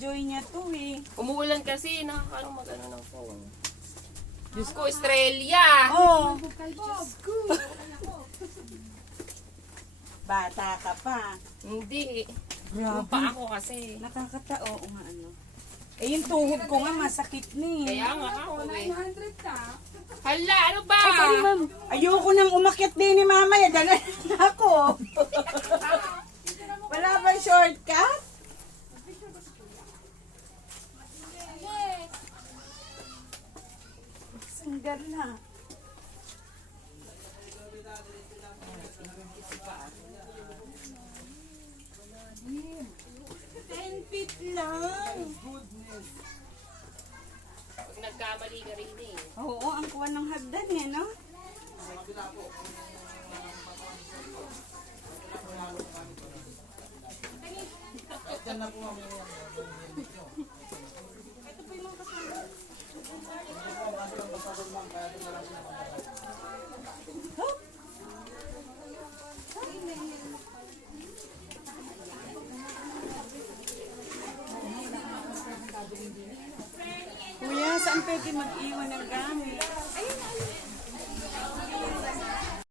enjoy niya to eh. Umuulan kasi, nakakaano mag-ano ng phone. Diyos ko, Estrella! Oh. Bata ka pa. Hindi. Grabe. Pa ako kasi. Nakakatao nga ano. Eh yung tuhod ko nga masakit ni. Kaya nga ako eh. Hala, ano ba? Ayoko nang umakyat din ni mama. Dala na ako. Wala ba shortcut? Sanggal na. $10 lang. Pag nagkamali ka rin eh. Oo, ang kuha ng hagdan eh, no? Kuya, saan pwede mag-iwan ng gamit? Ayun,